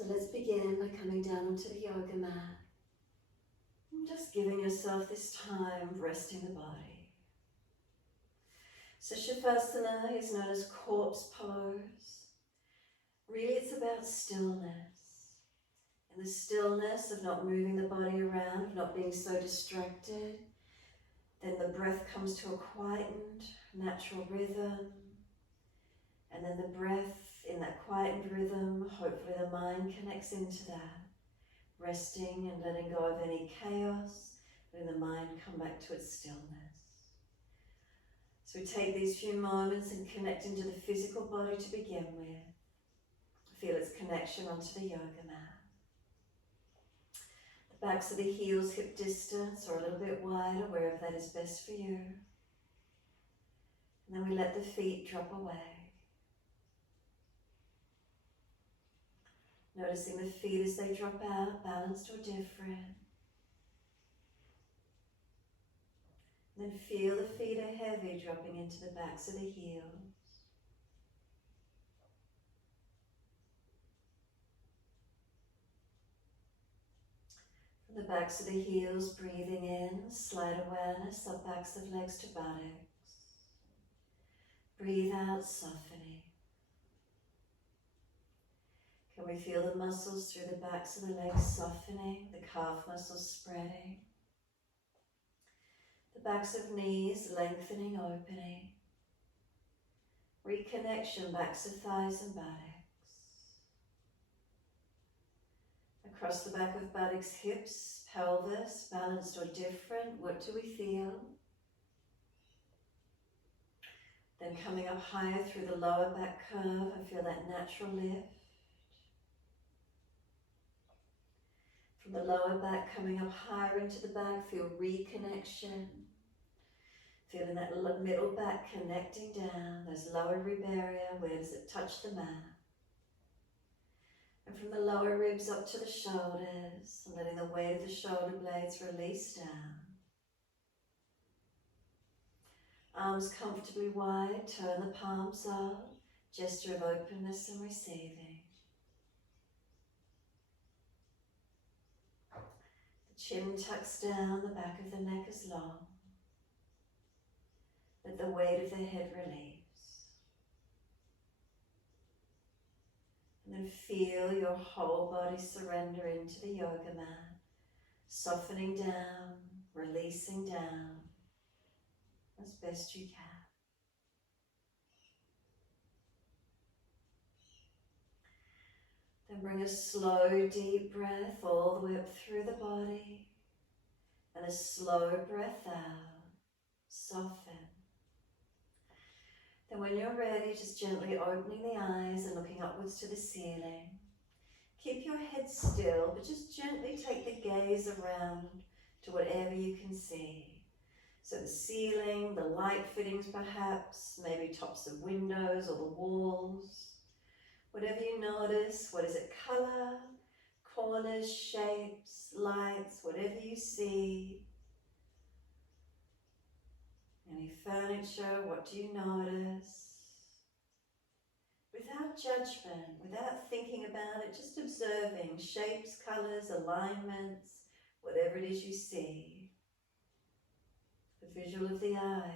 So let's begin by coming down onto the yoga mat. And just giving yourself this time of resting the body. So Shavasana is known as corpse pose. Really it's about stillness. And the stillness of not moving the body around, of not being so distracted. Then the breath comes to a quietened, natural rhythm. And then the breath in that quietened rhythm, hopefully the mind connects into that. Resting and letting go of any chaos, letting the mind come back to its stillness. So we take these few moments and connect into the physical body to begin with. Feel its connection onto the yoga mat. The backs of the heels hip distance or a little bit wider, wherever that is best for you. And then we let the feet drop away. Noticing the feet as they drop out, balanced or different. And then feel the feet are heavy, dropping into the backs of the heels. From the backs of the heels, breathing in, slight awareness, up backs of legs to buttocks. Breathe out, softening. Can we feel the muscles through the backs of the legs softening, the calf muscles spreading? The backs of knees lengthening, opening. Reconnection, backs of thighs and buttocks. Across the back of buttocks, hips, pelvis, balanced or different. What do we feel? Then coming up higher through the lower back curve and feel that natural lift. From the lower back coming up higher into the back, feel reconnection. Feeling that middle back connecting down, those lower rib area, where does it touch the mat? And from the lower ribs up to the shoulders, and letting the weight of the shoulder blades release down. Arms comfortably wide, turn the palms up, gesture of openness and receiving. The chin tucks down, the back of the neck is long. Let the weight of the head release. And then feel your whole body surrender into the yoga mat, softening down, releasing down as best you can. Then bring a slow, deep breath all the way up through the body, and a slow breath out, soften. Then when you're ready, just gently opening the eyes and looking upwards to the ceiling. Keep your head still, but just gently take the gaze around to whatever you can see. So the ceiling, the light fittings perhaps, maybe tops of windows or the walls. Whatever you notice, what is it, colour, corners, shapes, lights, whatever you see. Any furniture, what do you notice? Without judgment, without thinking about it, just observing shapes, colours, alignments, whatever it is you see. The visual of the eyes.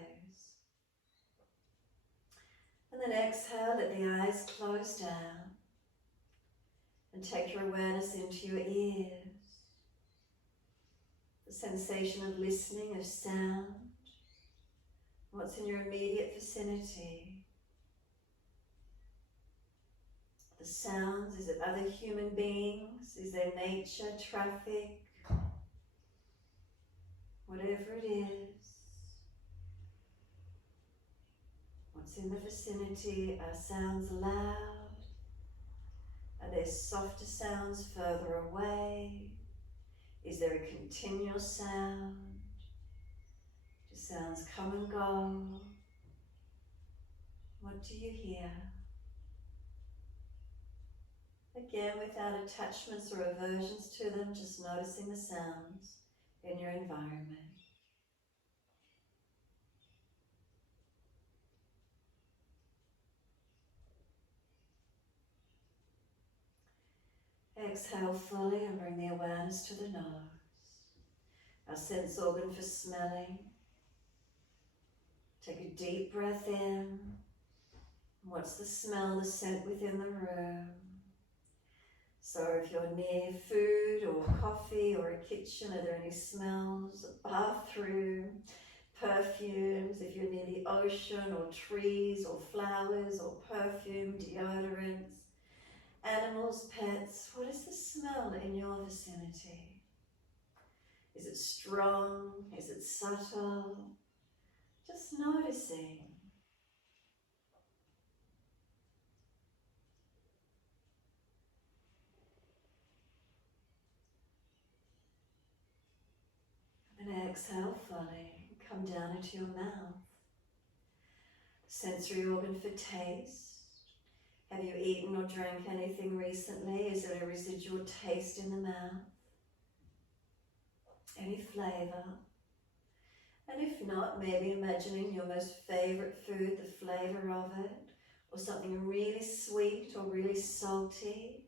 And then exhale, let the eyes close down. And take your awareness into your ears. The sensation of listening, of sound. What's in your immediate vicinity? The sounds, is it other human beings? Is there nature, traffic? Whatever it is. What's in the vicinity? Are sounds loud? Are there softer sounds further away? Is there a continuous sound? Do sounds come and go? What do you hear? Again, without attachments or aversions to them, just noticing the sounds in your environment. exhale fully and bring the awareness to the nose, our sense organ for smelling. Take a deep breath in. What's the smell, the scent within the room? So if you're near food or coffee or a kitchen, are there any smells? A bathroom, perfumes, if you're near the ocean or trees or flowers or perfume, deodorants, animals, pets, what is the smell in your vicinity? Is it strong? Is it subtle? Just noticing. And exhale fully. Come down into your mouth. Sensory organ for taste. Have you eaten or drank anything recently? Is there a residual taste in the mouth? Any flavour? And if not, maybe imagining your most favourite food, the flavour of it, or something really sweet or really salty,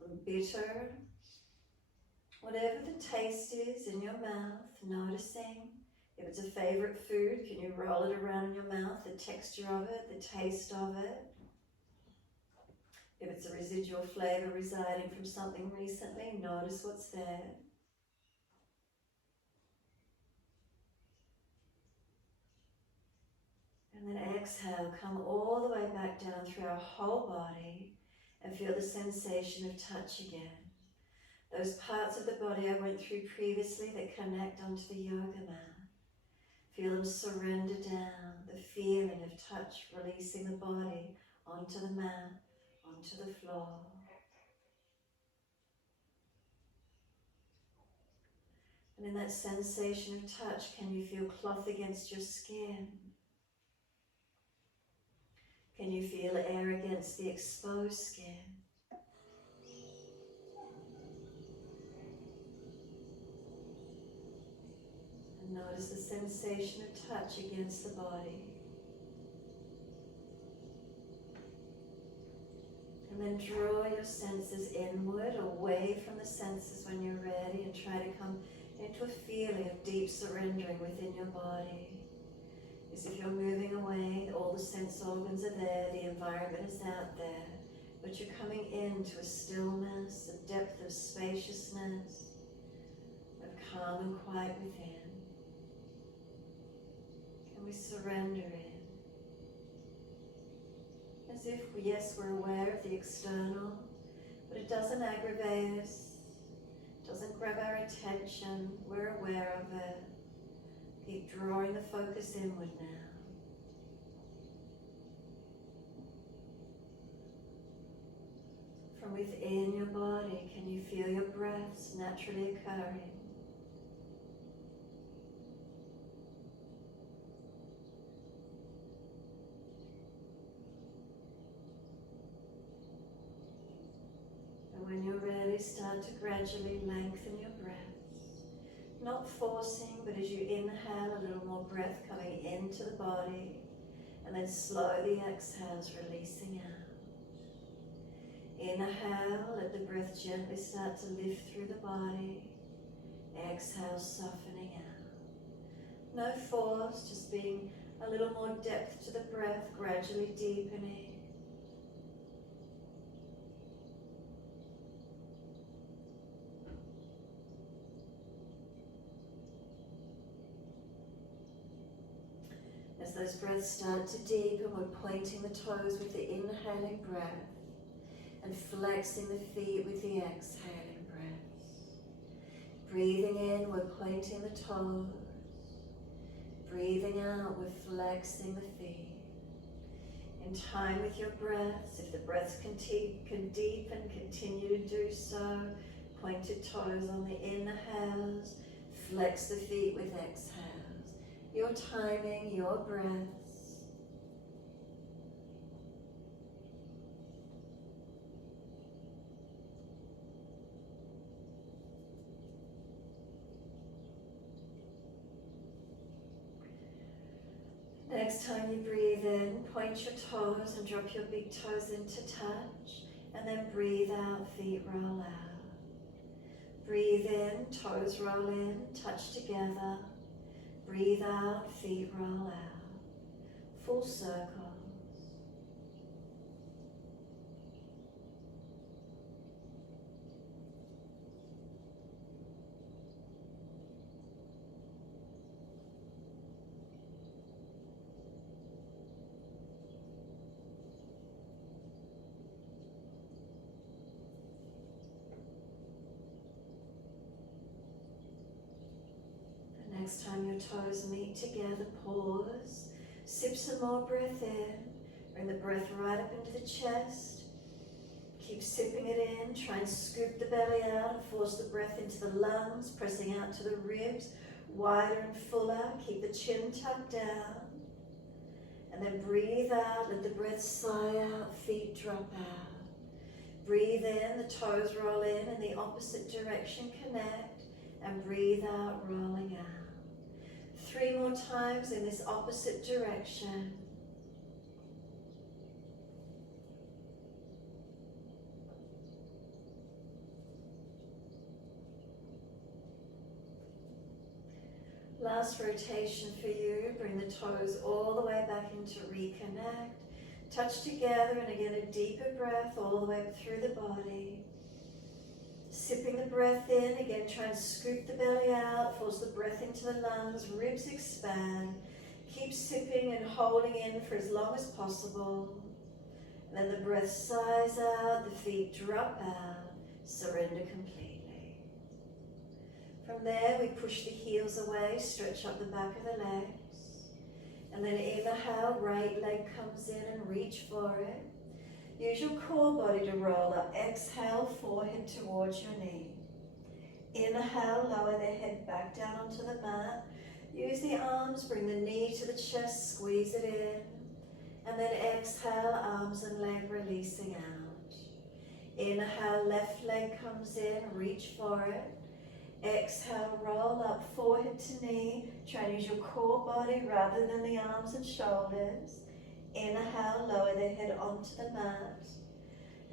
or bitter. Whatever the taste is in your mouth, noticing. If it's a favourite food, can you roll it around in your mouth, the texture of it, the taste of it? If it's a residual flavour residing from something recently, notice what's there. And then exhale, come all the way back down through our whole body and feel the sensation of touch again. Those parts of the body I went through previously that connect onto the yoga mat. Feel them surrender down, the feeling of touch releasing the body onto the mat, onto the floor. And in that sensation of touch, can you feel cloth against your skin? Can you feel air against the exposed skin? And notice the sensation of touch against the body. And then draw your senses inward, away from the senses when you're ready, and try to come into a feeling of deep surrendering within your body. As if you're moving away, all the sense organs are there, the environment is out there, but you're coming into a stillness, a depth of spaciousness, of calm and quiet within. Can we surrender in? As if, yes, we're aware of the external, but it doesn't aggravate us, doesn't grab our attention, we're aware of it. Keep drawing the focus inward now. From within your body, can you feel your breaths naturally occurring? And when you're ready, start to gradually lengthen your breaths. Not forcing, but as you inhale, a little more breath coming into the body, and then slowly exhales, releasing out. Inhale, let the breath gently start to lift through the body. Exhale, softening out. No force, just being a little more depth to the breath, gradually deepening. As those breaths start to deepen, we're pointing the toes with the inhaling breath and flexing the feet with the exhaling breaths. Breathing in, we're pointing the toes. Breathing out, we're flexing the feet. In time with your breaths, if the breaths can deepen, continue to do so. Pointed toes on the inhales, flex the feet with exhales. Your timing, your breaths. Next time you breathe in, point your toes and drop your big toes into touch. And then breathe out, feet roll out. Breathe in, toes roll in, touch together. Breathe out, feet roll out. Full circles. Next time your toes meet together, pause, sip some more breath in, bring the breath right up into the chest, keep sipping it in, try and scoop the belly out and force the breath into the lungs, pressing out to the ribs, wider and fuller, keep the chin tucked down, and then breathe out, let the breath sigh out, feet drop out. Breathe in, the toes roll in the opposite direction, connect, and breathe out, rolling out. 3 more times in this opposite direction. Last rotation for you. Bring the toes all the way back into reconnect. Touch together, and again a deeper breath all the way through the body. Sipping the breath in, again try and scoop the belly out, force the breath into the lungs, ribs expand. Keep sipping and holding in for as long as possible. And then the breath sighs out, the feet drop out, surrender completely. From there we push the heels away, stretch up the back of the legs. And then inhale, right leg comes in and reach for it. Use your core body to roll up. Exhale, forehead towards your knee. Inhale, lower the head back down onto the mat. Use the arms, bring the knee to the chest, squeeze it in. And then exhale, arms and leg releasing out. Inhale, left leg comes in, reach for it. Exhale, roll up, forehead to knee. Try and use your core body rather than the arms and shoulders. Inhale, lower the head onto the mat.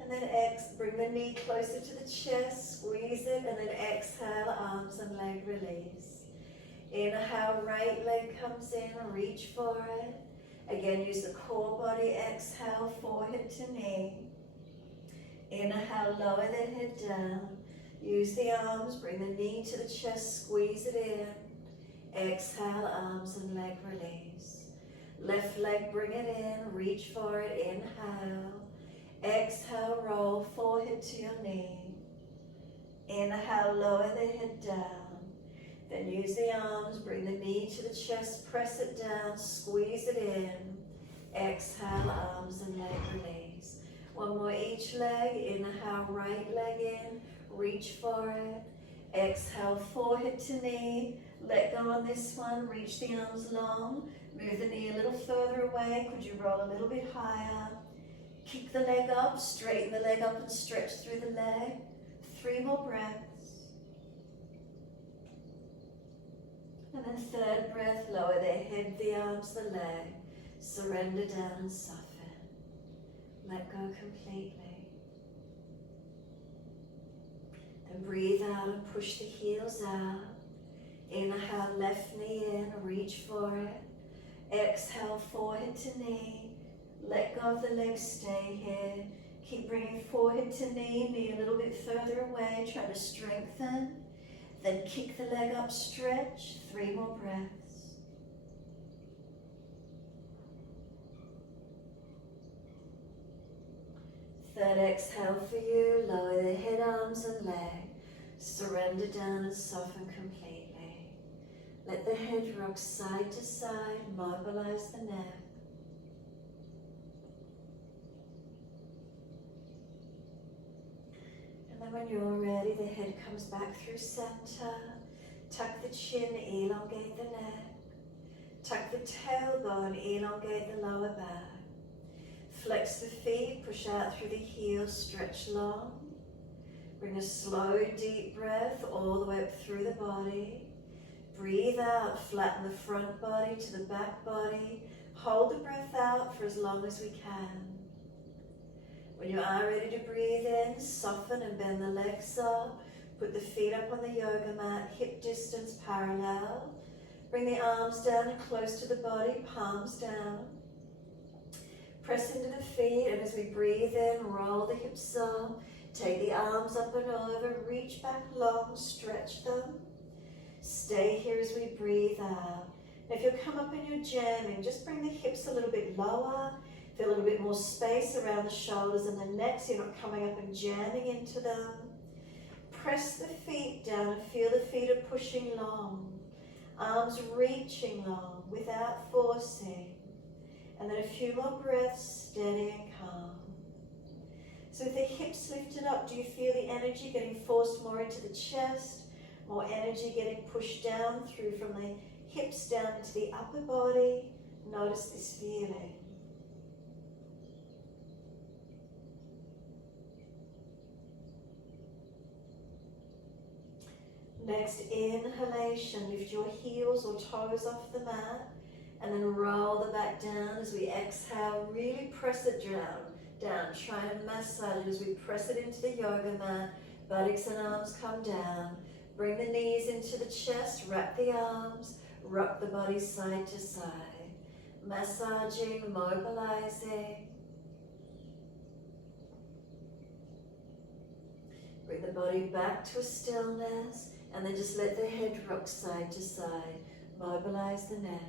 And then bring the knee closer to the chest, squeeze it, and then exhale, arms and leg release. Inhale, right leg comes in, reach for it. Again, use the core body, exhale, forehead to knee. Inhale, lower the head down. Use the arms, bring the knee to the chest, squeeze it in. Exhale, arms and leg release. Left leg, bring it in, reach for it, inhale. Exhale, roll, forehead to your knee. Inhale, lower the head down. Then use the arms, bring the knee to the chest, press it down, squeeze it in. Exhale, arms and leg release. One more each leg, inhale, right leg in, reach for it. Exhale, forehead to knee. Let go on this one, reach the arms long. Move the knee a little further away. Could you roll a little bit higher? Kick the leg up, straighten the leg up and stretch through the leg. 3 more breaths. And then third breath, lower the head, the arms, the leg. Surrender down and soften. Let go completely. Then breathe out and push the heels out. Inhale, left knee in, reach for it. Exhale, forehead to knee. Let go of the legs, stay here. Keep bringing forehead to knee a little bit further away. Try to strengthen. Then kick the leg up, stretch. 3 more breaths. Third exhale for you. Lower the head, arms and leg. Surrender down and soften completely. Let the head rock side to side, mobilize the neck. And then when you're ready, the head comes back through center. Tuck the chin, elongate the neck. Tuck the tailbone, elongate the lower back. Flex the feet, push out through the heels, stretch long. Bring a slow, deep breath all the way up through the body. Breathe out, flatten the front body to the back body. Hold the breath out for as long as we can. When you are ready to breathe in, soften and bend the legs up. Put the feet up on the yoga mat, hip distance parallel. Bring the arms down and close to the body, palms down. Press into the feet, and as we breathe in, roll the hips up. Take the arms up and over, reach back long, stretch them. Stay here as we breathe out. If you'll come up and you're jamming, just bring the hips a little bit lower. Feel a little bit more space around the shoulders and the neck so you're not coming up and jamming into them. Press the feet down and feel the feet are pushing long. Arms reaching long without forcing. And then a few more breaths, steady and calm. So with the hips lifted up, do you feel the energy getting forced more into the chest? More energy getting pushed down through from the hips down into the upper body? Notice this feeling. Next inhalation, lift your heels or toes off the mat and then roll the back down as we exhale. Really press it down. Try and massage it as we press it into the yoga mat. Buttocks and arms come down. Bring the knees into the chest, wrap the arms, rock the body side to side. Massaging, mobilizing. Bring the body back to a stillness. And then just let the head rock side to side. Mobilize the neck.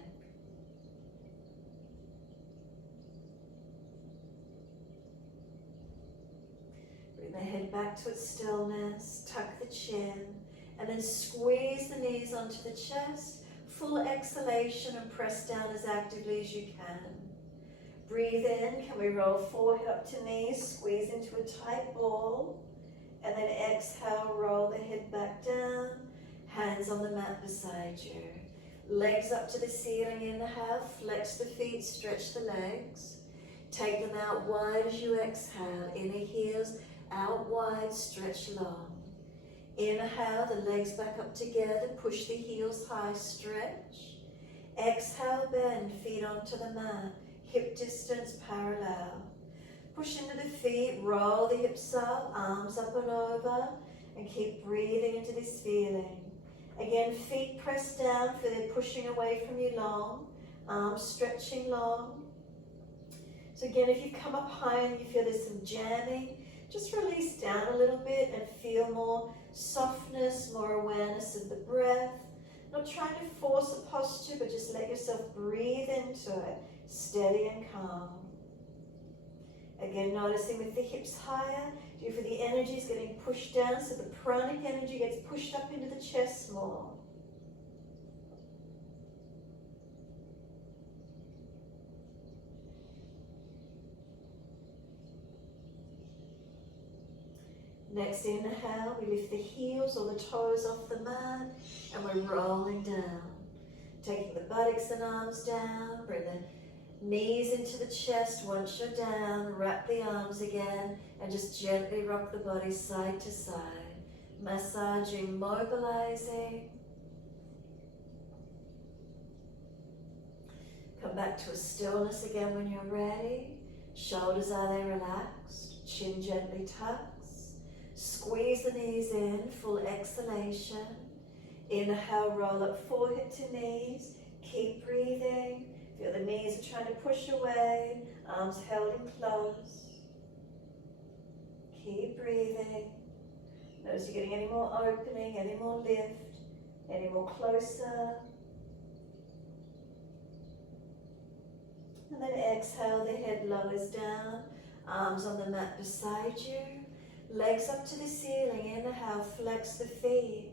Bring the head back to its stillness. Tuck the chin. And then squeeze the knees onto the chest. Full exhalation and press down as actively as you can. Breathe in. Can we roll forehead up to knees? Squeeze into a tight ball. And then exhale, roll the head back down, hands on the mat beside you. Legs up to the ceiling, inhale, flex the feet, stretch the legs. Take them out wide as you exhale, inner heels out wide, stretch long. Inhale, the legs back up together, push the heels high, stretch. Exhale, bend, feet onto the mat, hip distance parallel. Push into the feet, roll the hips up, arms up and over, and keep breathing into this feeling. Again, feet press down, feel they're pushing away from you long, arms stretching long. So again, if you come up high and you feel there's some jamming, just release down a little bit and feel more softness, more awareness of the breath. Not trying to force a posture, but just let yourself breathe into it, steady and calm. Again, noticing with the hips higher, do you feel the energy is getting pushed down so the pranic energy gets pushed up into the chest more? Next inhale, we lift the heels or the toes off the mat and we're rolling down. Taking the buttocks and arms down, bring the knees into the chest once you're down, wrap the arms again and just gently rock the body side to side. Massaging, mobilizing. Come back to a stillness again when you're ready. Shoulders, are they relaxed? Chin gently tucks. Squeeze the knees in, full exhalation. Inhale, roll up forehead to knees. Keep breathing. Feel the knees are trying to push away, arms held in close. Keep breathing. Notice you're getting any more opening, any more lift, any more closer. And then exhale, the head lowers down, arms on the mat beside you. Legs up to the ceiling, inhale, flex the feet.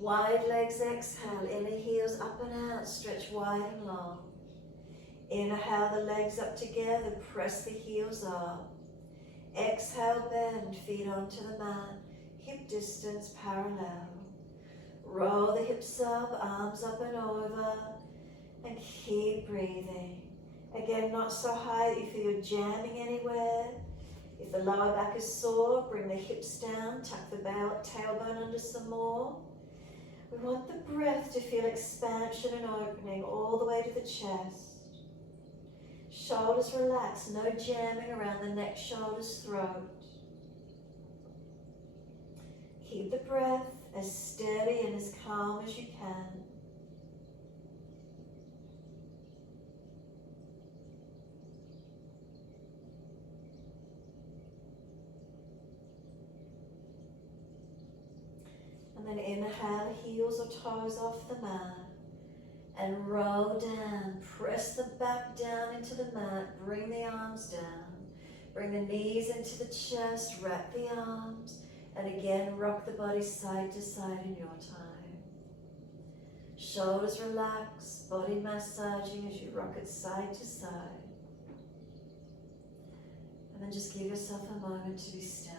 Wide legs, exhale, inner heels up and out, stretch wide and long. Inhale, the legs up together, press the heels up. Exhale, bend, feet onto the mat, hip distance parallel. Roll the hips up, arms up and over, and keep breathing. Again, not so high that you feel you're jamming anywhere. If the lower back is sore, bring the hips down, tuck the tailbone under some more. We want the breath to feel expansion and opening all the way to the chest. Shoulders relaxed, no jamming around the neck, shoulders, throat. Keep the breath as steady and as calm as you can. And then inhale, heels or toes off the mat. And roll down, press the back down into the mat, bring the arms down. Bring the knees into the chest, wrap the arms, and again rock the body side to side in your time. Shoulders relaxed, body massaging as you rock it side to side. And then just give yourself a moment to be still.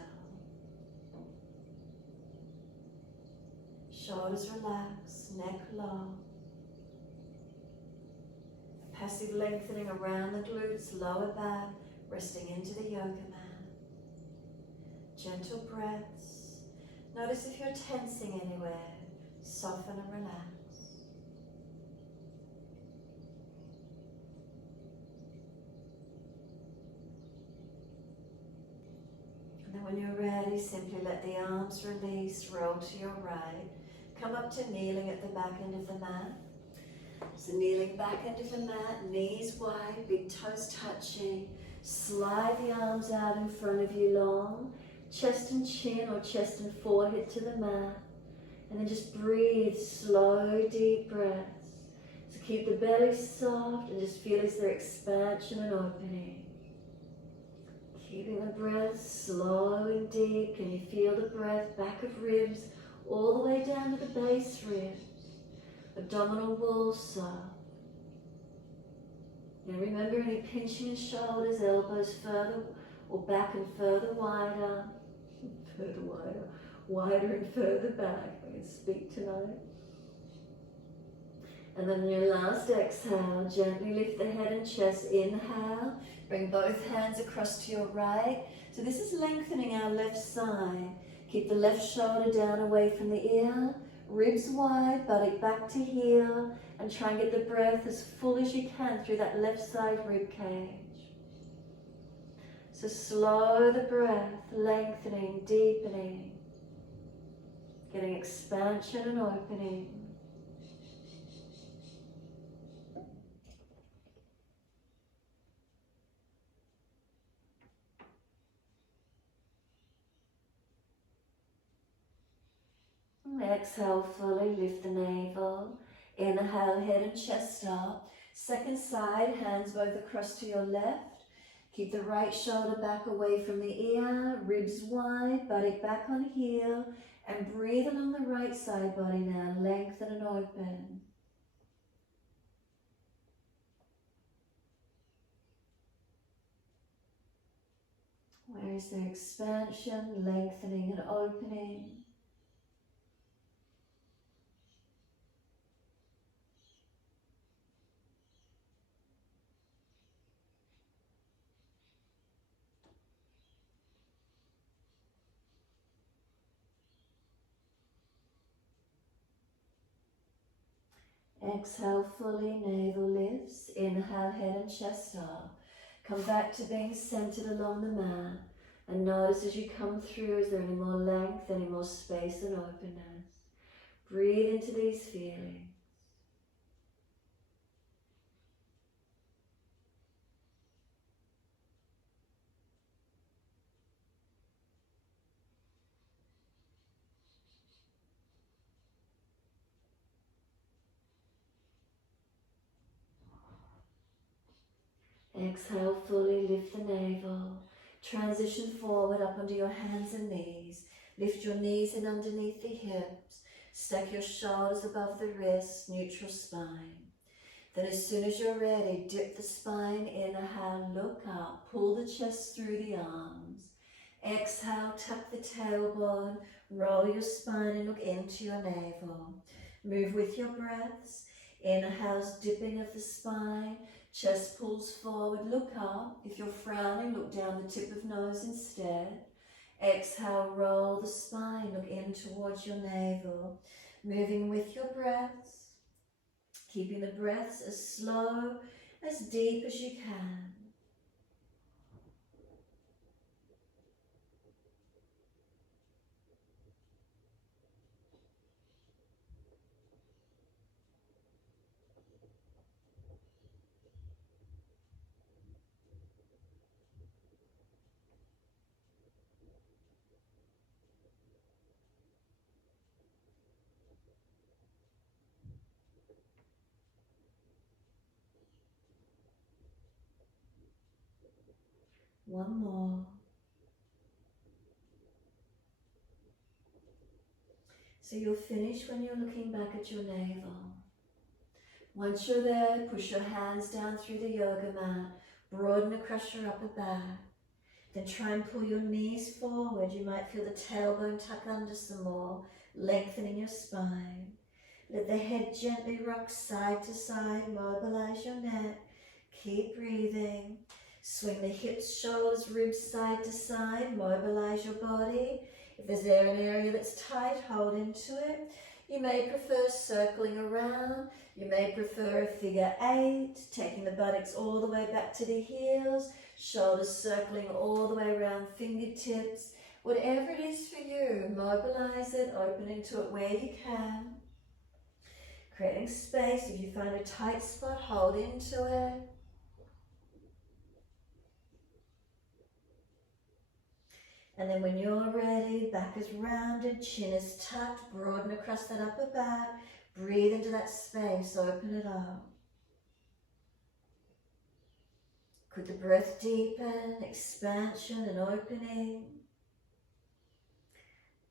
Shoulders relaxed, neck long. Passive lengthening around the glutes, lower back, resting into the yoga mat. Gentle breaths. Notice if you're tensing anywhere. Soften and relax. And then when you're ready, simply let the arms release, roll to your right. Come up to kneeling at the back end of the mat. So kneeling back end of the mat, knees wide, big toes touching. Slide the arms out in front of you long, chest and chin or chest and forehead to the mat. And then just breathe, slow, deep breaths. So keep the belly soft and just feel is there expansion and opening. Keeping the breath slow and deep. Can you feel the breath, back of ribs, all the way down to the base ribs. Abdominal wall soft. And remember any pinching in shoulders, elbows further or back and further wider. Wider and further back. I can speak tonight. And then your last exhale, gently lift the head and chest. Inhale, bring both hands across to your right. So this is lengthening our left side. Keep the left shoulder down away from the ear. Ribs wide, buttock back to heel, and try and get the breath as full as you can through that left side rib cage. So slow the breath, lengthening, deepening, getting expansion and opening. Exhale fully, lift the navel. Inhale, head and chest up. Second side, hands both across to your left. Keep the right shoulder back away from the ear, ribs wide, buttock back on heel, and breathe along the right side body now, lengthen and open. Where is there expansion, lengthening and opening? Exhale fully, navel lifts. Inhale, head and chest up. Come back to being centered along the mat. And notice as you come through, is there any more length, any more space and openness? Breathe into these feelings. Exhale fully, lift the navel. Transition forward up onto your hands and knees. Lift your knees in underneath the hips. Stack your shoulders above the wrists, neutral spine. Then as soon as you're ready, dip the spine, inhale, look up, pull the chest through the arms. Exhale, tuck the tailbone, roll your spine and look into your navel. Move with your breaths. Inhales, dipping of the spine. Chest pulls forward, look up. If you're frowning, look down the tip of nose instead. Exhale, roll the spine, look in towards your navel. Moving with your breaths. Keeping the breaths as slow, as deep as you can. One more. So you'll finish when you're looking back at your navel. Once you're there, push your hands down through the yoga mat, broaden across your upper back. Then try and pull your knees forward. You might feel the tailbone tuck under some more, lengthening your spine. Let the head gently rock side to side, mobilize your neck. Keep breathing. Swing the hips, shoulders, ribs side to side, mobilize your body. If there's an area that's tight, hold into it. You may prefer circling around. You may prefer a figure 8, taking the buttocks all the way back to the heels, shoulders circling all the way around fingertips. Whatever it is for you, mobilize it, open into it where you can. Creating space. If you find a tight spot, hold into it. And then when you're ready, back is rounded, chin is tucked, broaden across that upper back. Breathe into that space, open it up. Could the breath deepen, expansion and opening.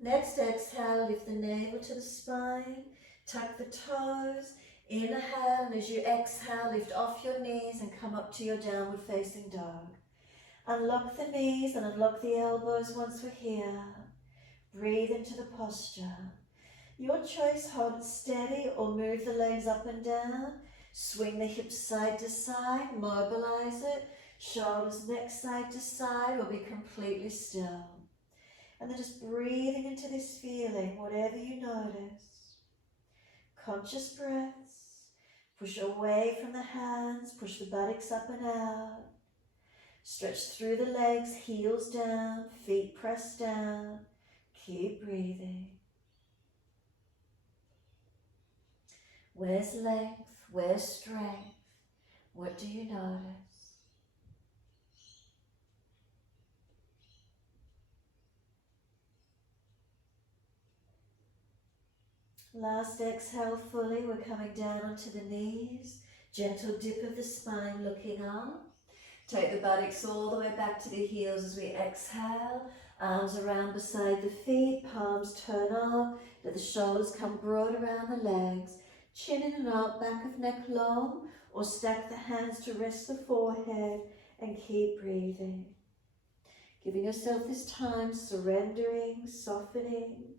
Next exhale, lift the navel to the spine, tuck the toes, inhale, and as you exhale, lift off your knees and come up to your downward facing dog. Unlock the knees and unlock the elbows once we're here. Breathe into the posture. Your choice, hold it steady or move the legs up and down. Swing the hips side to side, mobilize it. Shoulders, neck side to side, or be completely still. And then just breathing into this feeling, whatever you notice. Conscious breaths. Push away from the hands, push the buttocks up and out. Stretch through the legs, heels down, feet pressed down. Keep breathing. Where's length? Where's strength? What do you notice? Last exhale fully, we're coming down onto the knees. Gentle dip of the spine looking up. Take the buttocks all the way back to the heels as we exhale. Arms around beside the feet, palms turn up. Let the shoulders come broad around the legs. Chin in and up, back of neck long, or stack the hands to rest the forehead and keep breathing. Giving yourself this time, surrendering, softening.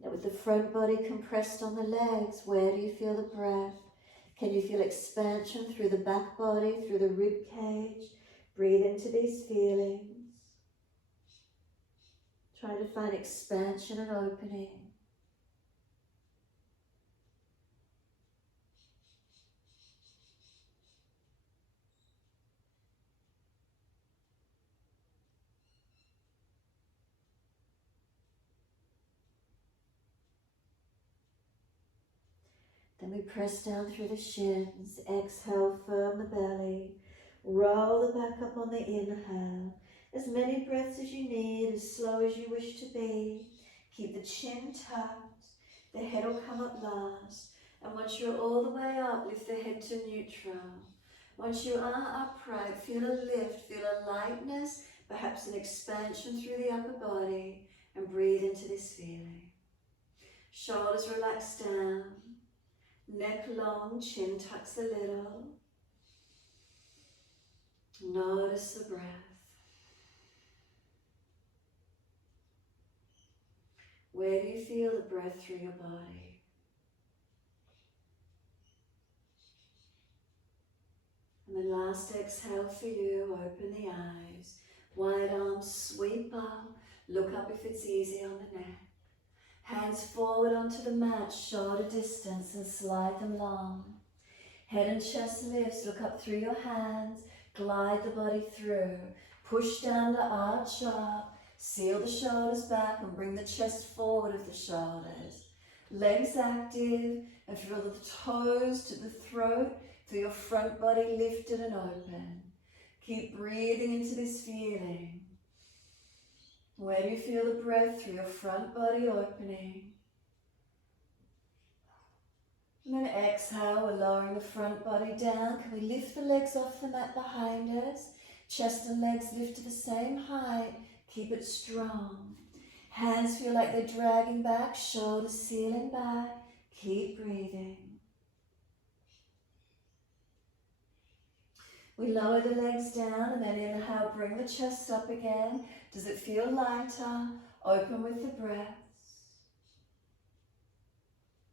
Now with the front body compressed on the legs, where do you feel the breath? Can you feel expansion through the back body, through the rib cage? Breathe into these feelings. Try to find expansion and opening. Then we press down through the shins. Exhale, firm the belly. Roll the back up on the inhale. As many breaths as you need, as slow as you wish to be. Keep the chin tucked. The head will come up last. And once you're all the way up, lift the head to neutral. Once you are upright, feel a lift, feel a lightness, perhaps an expansion through the upper body, and breathe into this feeling. Shoulders relax down. Neck long, chin tucks a little. Notice the breath. Where do you feel the breath through your body? And then last exhale for you, open the eyes. Wide arms sweep up. Look up if it's easy on the neck. Hands forward onto the mat, shoulder distance, and slide them long. Head and chest lifts, look up through your hands, glide the body through. Push down to arch up, seal the shoulders back and bring the chest forward of the shoulders. Legs active, and feel the toes to the throat, feel your front body lifted and open. Keep breathing into this feeling. Where do you feel the breath through your front body opening? And then exhale, we're lowering the front body down. Can we lift the legs off the mat behind us? Chest and legs lift to the same height. Keep it strong. Hands feel like they're dragging back, shoulders sealing back. Keep breathing. We lower the legs down and then inhale, bring the chest up again. Does it feel lighter? Open with the breath.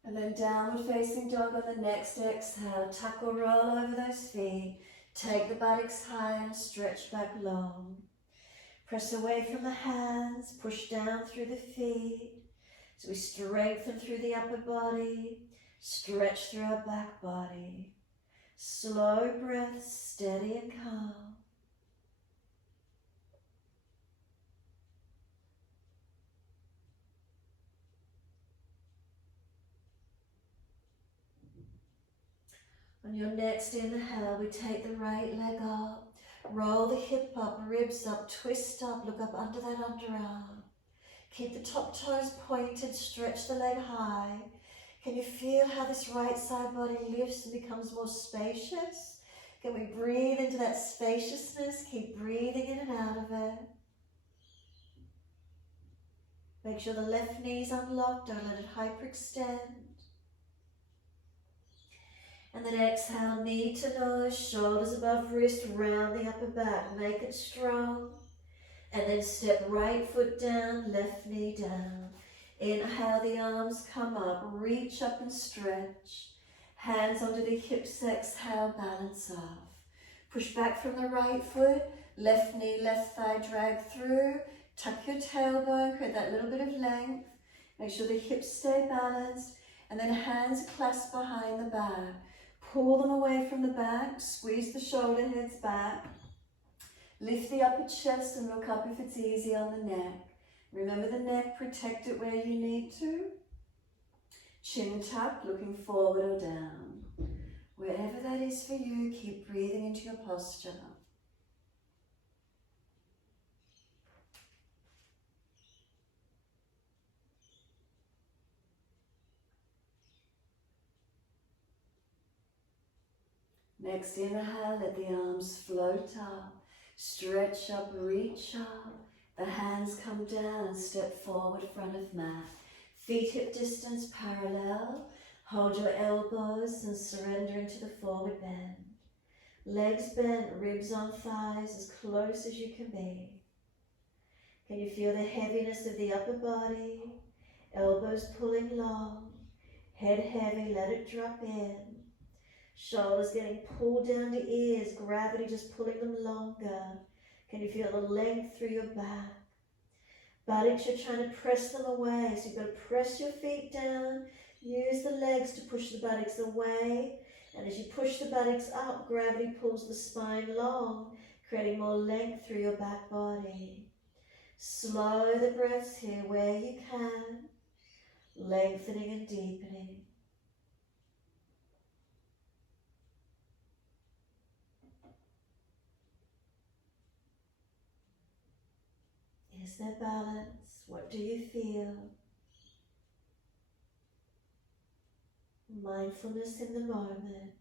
And then downward facing dog on the next exhale. Tuck or roll over those feet. Take the buttocks high and stretch back long. Press away from the hands. Push down through the feet. So we strengthen through the upper body. Stretch through our back body. Slow breath, steady and calm. On your next inhale, we take the right leg up, roll the hip up, ribs up, twist up, look up under that underarm. Keep the top toes pointed, stretch the leg high. Can you feel how this right side body lifts and becomes more spacious? Can we breathe into that spaciousness? Keep breathing in and out of it. Make sure the left knee's unlocked, don't let it hyperextend. And then exhale, knee to nose, shoulders above wrist, round the upper back, make it strong. And then step right foot down, left knee down. Inhale, the arms come up, reach up and stretch. Hands onto the hips, exhale, balance off. Push back from the right foot, left knee, left thigh, drag through. Tuck your tailbone, create that little bit of length. Make sure the hips stay balanced. And then hands clasp behind the back. Pull them away from the back, squeeze the shoulder heads back. Lift the upper chest and look up if it's easy on the neck. Remember the neck, protect it where you need to. Chin tuck, looking forward or down. Wherever that is for you, keep breathing into your posture. Next inhale, let the arms float up. Stretch up, reach up. The hands come down and step forward, front of mat. Feet hip distance parallel. Hold your elbows and surrender into the forward bend. Legs bent, ribs on thighs, as close as you can be. Can you feel the heaviness of the upper body? Elbows pulling long. Head heavy, let it drop in. Shoulders getting pulled down to ears, gravity just pulling them longer. Can you feel the length through your back? Buttocks, you're trying to press them away, so you've got to press your feet down, use the legs to push the buttocks away, and as you push the buttocks up, gravity pulls the spine long, creating more length through your back body. Slow the breaths here where you can, lengthening and deepening. Is there balance? What do you feel? Mindfulness in the moment.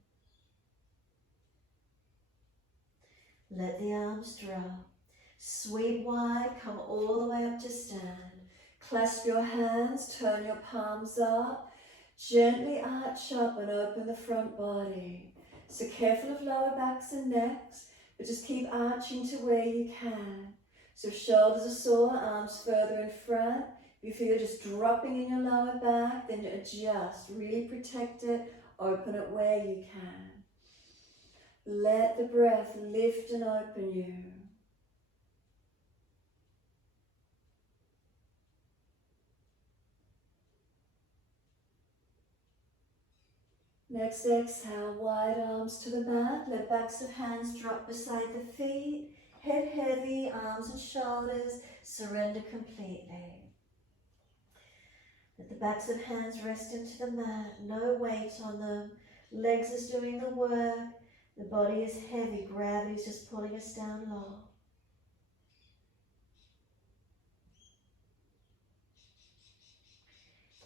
Let the arms drop. Sweep wide, come all the way up to stand. Clasp your hands, turn your palms up. Gently arch up and open the front body. So careful of lower backs and necks, but just keep arching to where you can. So if shoulders are sore, arms further in front. If you feel you're just dropping in your lower back, then adjust. Really protect it. Open it where you can. Let the breath lift and open you. Next exhale, wide arms to the mat. Let backs of hands drop beside the feet. Head heavy, arms and shoulders, surrender completely. Let the backs of hands rest into the mat, no weight on them. Legs is doing the work. The body is heavy, gravity is just pulling us down low.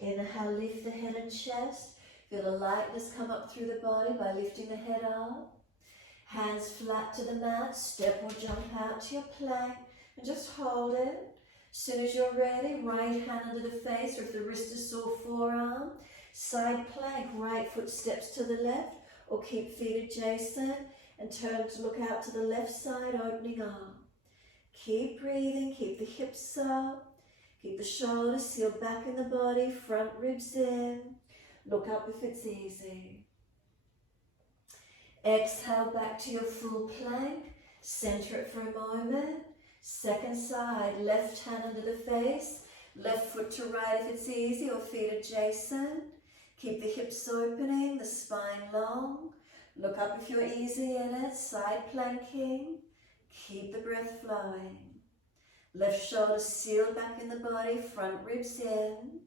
Inhale, lift the head and chest. Feel a lightness come up through the body by lifting the head up. Hands flat to the mat, step or jump out to your plank and just hold it. As soon as you're ready, right hand under the face, or if the wrist is sore, forearm. Side plank, right foot steps to the left, or keep feet adjacent and turn to look out to the left side, opening up. Keep breathing, keep the hips up, keep the shoulders sealed back in the body, front ribs in. Look up if it's easy. Exhale back to your full plank, center it for a moment. Second side, left hand under the face, left foot to right if it's easy, or feet adjacent. Keep the hips opening, the spine long. Look up if you're easy in it, side planking. Keep the breath flowing. Left shoulder sealed back in the body, front ribs in.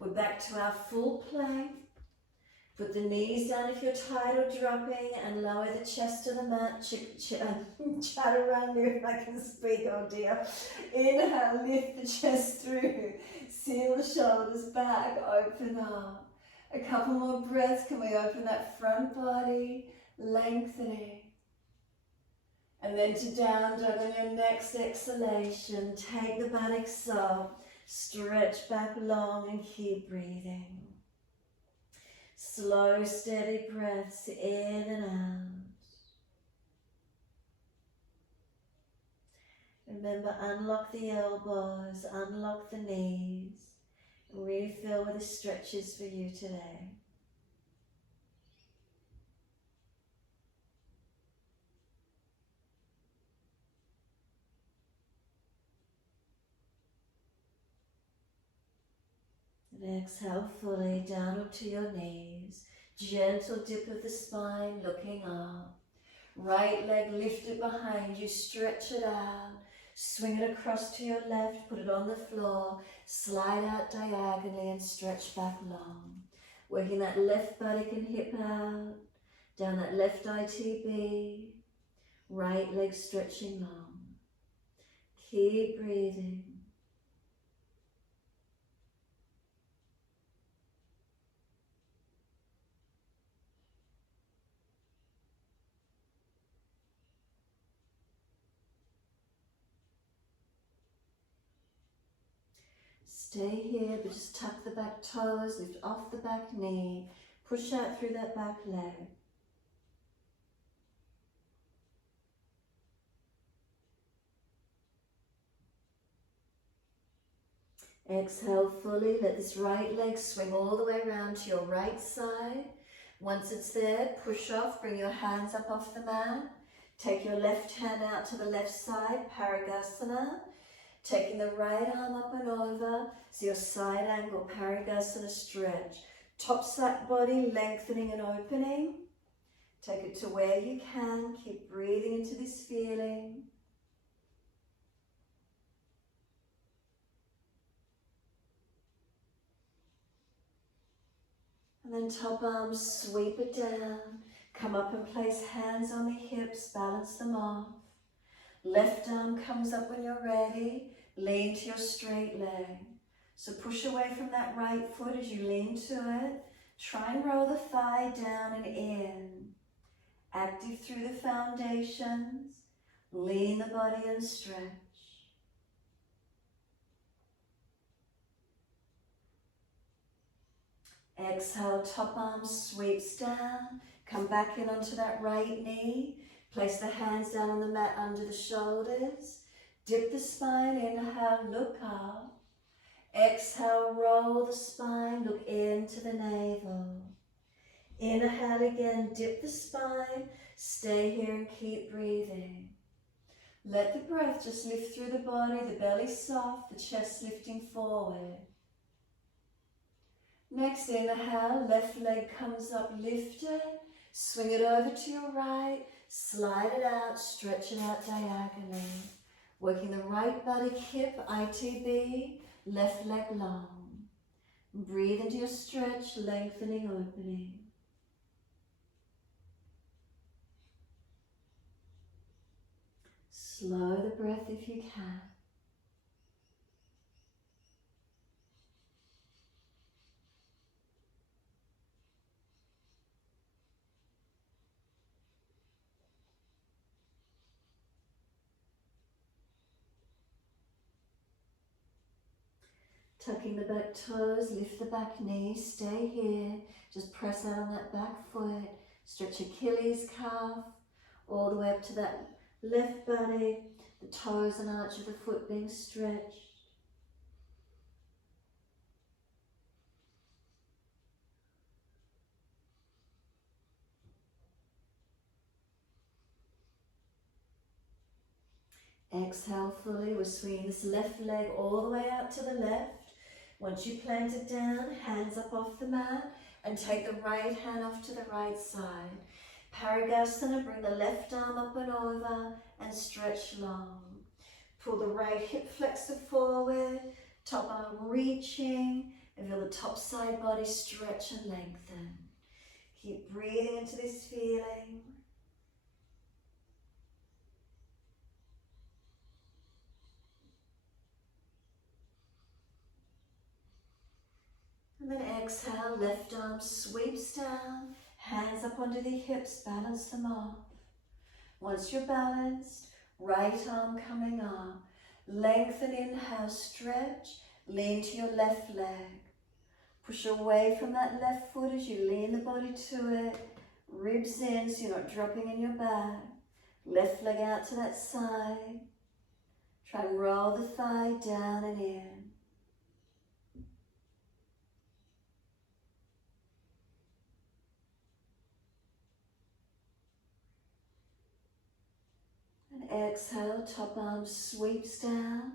We're back to our full plank. Put the knees down if you're tired or dropping, and lower the chest to the mat. Chaturanga, if I can speak, oh dear. Inhale, lift the chest through. Seal the shoulders back, open up. A couple more breaths. Can we open that front body, lengthening. And then to down dog on your next exhalation. Take the buttocks up, stretch back long and keep breathing. Slow, steady breaths in and out. Remember, unlock the elbows, unlock the knees, and really feel where the stretch is for you today. And exhale fully down onto your knees. Gentle dip of the spine, looking up. Right leg lifted behind you, stretch it out. Swing it across to your left, put it on the floor. Slide out diagonally and stretch back long. Working that left buttock and hip out. Down that left ITB. Right leg stretching long. Keep breathing. Stay here, but just tuck the back toes, lift off the back knee, push out through that back leg. Exhale fully, let this right leg swing all the way around to your right side. Once it's there, push off, bring your hands up off the mat. Take your left hand out to the left side, Padmantasana. Taking the right arm up and over, so your side angle, Padmantasana stretch. Top side body lengthening and opening. Take it to where you can, keep breathing into this feeling. And then top arm, sweep it down. Come up and place hands on the hips, balance them off. Left arm comes up when you're ready. Lean to your straight leg. So push away from that right foot as you lean to it. Try and roll the thigh down and in. Active through the foundations. Lean the body and stretch. Exhale, top arm sweeps down. Come back in onto that right knee. Place the hands down on the mat under the shoulders. Dip the spine, inhale, look up. Exhale, roll the spine, look into the navel. Inhale again, dip the spine, stay here and keep breathing. Let the breath just lift through the body, the belly soft, the chest lifting forward. Next inhale, left leg comes up, lift it, swing it over to your right, slide it out, stretch it out diagonally. Working the right buttock, hip, ITB, left leg long. Breathe into your stretch, lengthening, opening. Slow the breath if you can. Tucking the back toes, lift the back knee, stay here. Just press out on that back foot. Stretch Achilles calf all the way up to that left body. The toes and arch of the foot being stretched. Exhale fully. We're swinging this left leg all the way out to the left. Once you plant it down, hands up off the mat and take the right hand off to the right side. Padmantasana, bring the left arm up and over and stretch long. Pull the right hip flexor forward, top arm reaching, and feel the top side body stretch and lengthen. Keep breathing into this feeling. And then exhale, left arm sweeps down, hands up onto the hips, balance them off. Once you're balanced, right arm coming up. Lengthen, inhale, stretch, lean to your left leg. Push away from that left foot as you lean the body to it. Ribs in so you're not dropping in your back. Left leg out to that side. Try and roll the thigh down and in. And exhale, top arm sweeps down.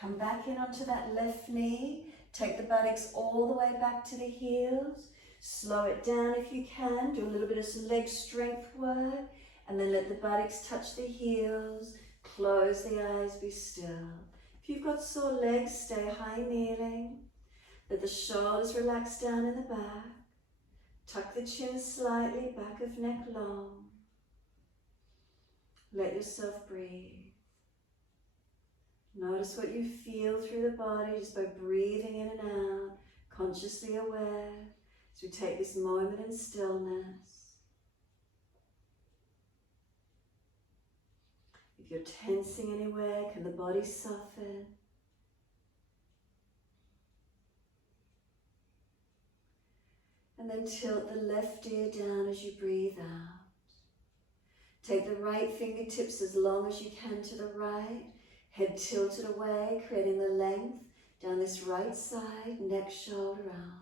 Come back in onto that left knee. Take the buttocks all the way back to the heels. Slow it down if you can. Do a little bit of leg strength work. And then let the buttocks touch the heels. Close the eyes, be still. If you've got sore legs, stay high kneeling. Let the shoulders relax down in the back. Tuck the chin slightly, back of neck long. Let yourself breathe. Notice what you feel through the body just by breathing in and out, consciously aware, as we take this moment in stillness. If you're tensing anywhere, can the body soften? And then tilt the left ear down as you breathe out. Take the right fingertips as long as you can to the right. Head tilted away, creating the length down this right side, neck, shoulder, arm.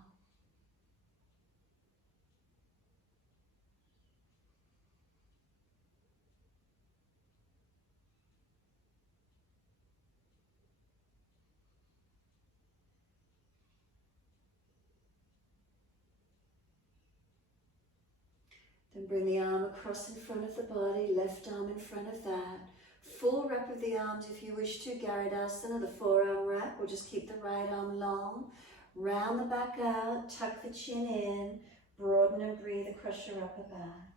Then bring the arm across in front of the body, left arm in front of that. Full wrap of the arms if you wish to, Garudasana, the forearm wrap, or just keep the right arm long. Round the back out, tuck the chin in, broaden and breathe across your upper back.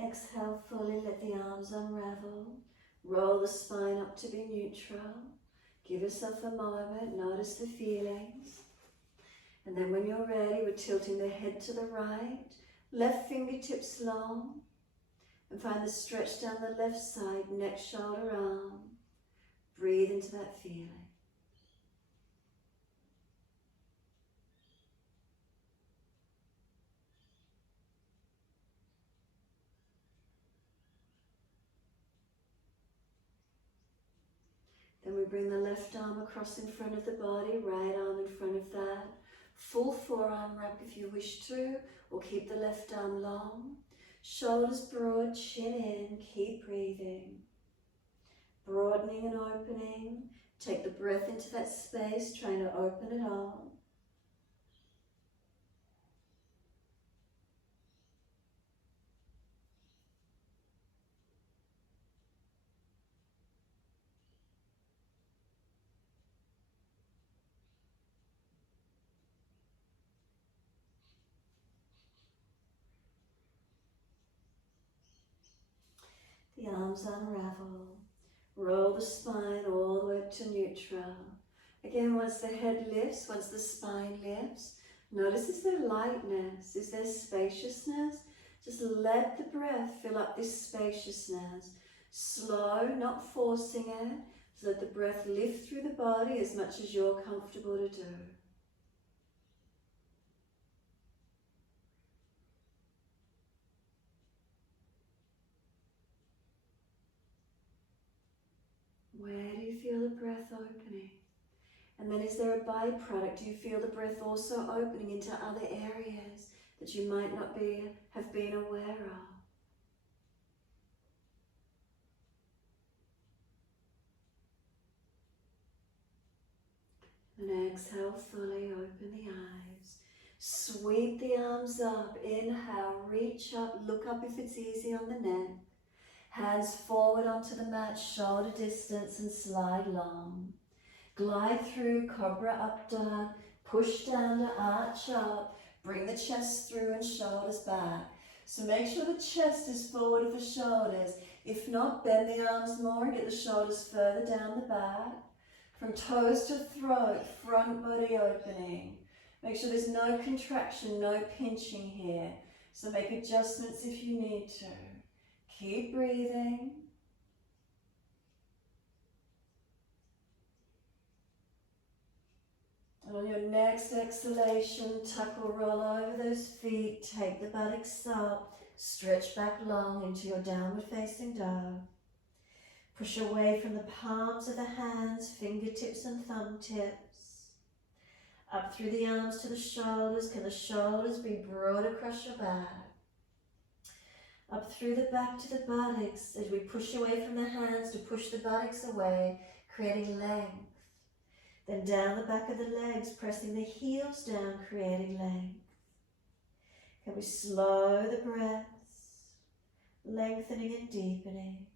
Exhale fully, let the arms unravel. Roll the spine up to be neutral. Give yourself a moment, notice the feelings. And then when you're ready, we're tilting the head to the right, left fingertips long, and find the stretch down the left side, neck, shoulder, arm. Breathe into that feeling. Then we bring the left arm across in front of the body, right arm in front of that. Full forearm wrap if you wish to, or keep the left arm long. Shoulders broad, chin in, keep breathing. Broadening and opening. Take the breath into that space, trying to open it all. the arms unravel. Roll the spine all the way up to neutral. Again, once the head lifts, once the spine lifts, notice is there lightness, is there spaciousness? Just let the breath fill up this spaciousness. Slow, not forcing it. Just let the breath lift through the body as much as you're comfortable to do. Where do you feel the breath opening? And then is there a byproduct? Do you feel the breath also opening into other areas that you might not have been aware of? And exhale fully, open the eyes. Sweep the arms up, inhale, reach up, look up if it's easy on the neck. Hands forward onto the mat, shoulder distance and slide long. Glide through, cobra up dog, push down to arch up, bring the chest through and shoulders back. So make sure the chest is forward of the shoulders. If not, bend the arms more and get the shoulders further down the back. From toes to throat, front body opening. Make sure there's no contraction, no pinching here. So make adjustments if you need to. Keep breathing. And on your next exhalation, tuck or roll over those feet, take the buttocks up, stretch back long into your downward facing dog. Push away from the palms of the hands, fingertips and thumb tips. Up through the arms to the shoulders. Can the shoulders be broad across your back? Up through the back to the buttocks as we push away from the hands to push the buttocks away, creating length. Then down the back of the legs, pressing the heels down, creating length. Can we slow the breaths, lengthening and deepening.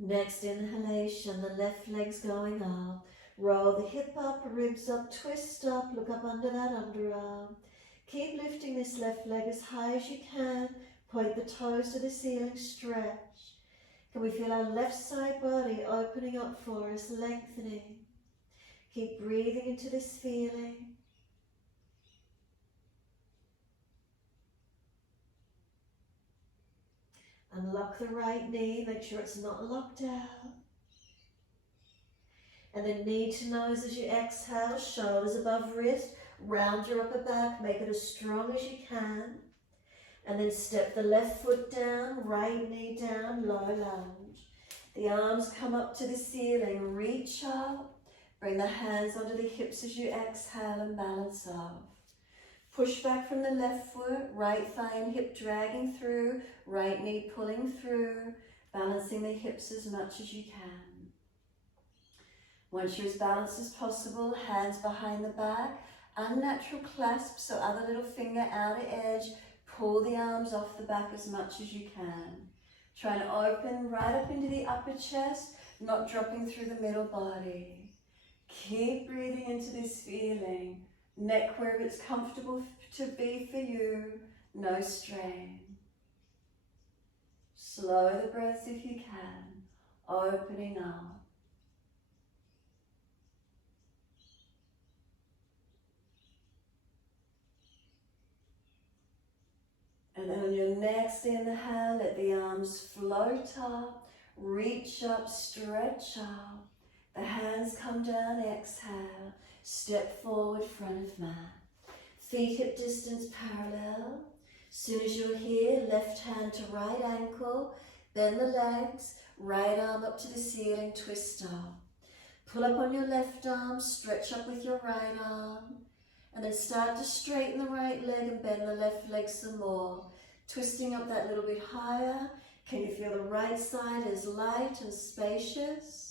Next inhalation, the left leg's going up. Roll the hip up, ribs up, twist up, look up under that underarm. Keep lifting this left leg as high as you can. Point the toes to the ceiling, stretch. Can we feel our left side body opening up for us, lengthening? Keep breathing into this feeling. Unlock the right knee, make sure it's not locked out. And then knee to nose as you exhale, shoulders above wrist, round your upper back, make it as strong as you can. And then step the left foot down, right knee down, low lunge. The arms come up to the ceiling, reach up, bring the hands onto the hips as you exhale and balance off. Push back from the left foot, right thigh and hip dragging through, right knee pulling through, balancing the hips as much as you can. Once you're as balanced as possible, hands behind the back, unnatural clasp, so other little finger outer edge, pull the arms off the back as much as you can. Try and open right up into the upper chest, not dropping through the middle body. Keep breathing into this feeling. Neck wherever it's comfortable to be for you, no strain. Slow the breaths if you can, opening up. And then on your next inhale, let the arms float up, reach up, stretch up. The hands come down, exhale. Step forward, front of mat. Feet hip distance parallel. Soon as you're here, left hand to right ankle. Bend the legs, right arm up to the ceiling, twist up. Pull up on your left arm, stretch up with your right arm. And then start to straighten the right leg and bend the left leg some more. Twisting up that little bit higher. Can you feel the right side is light and spacious?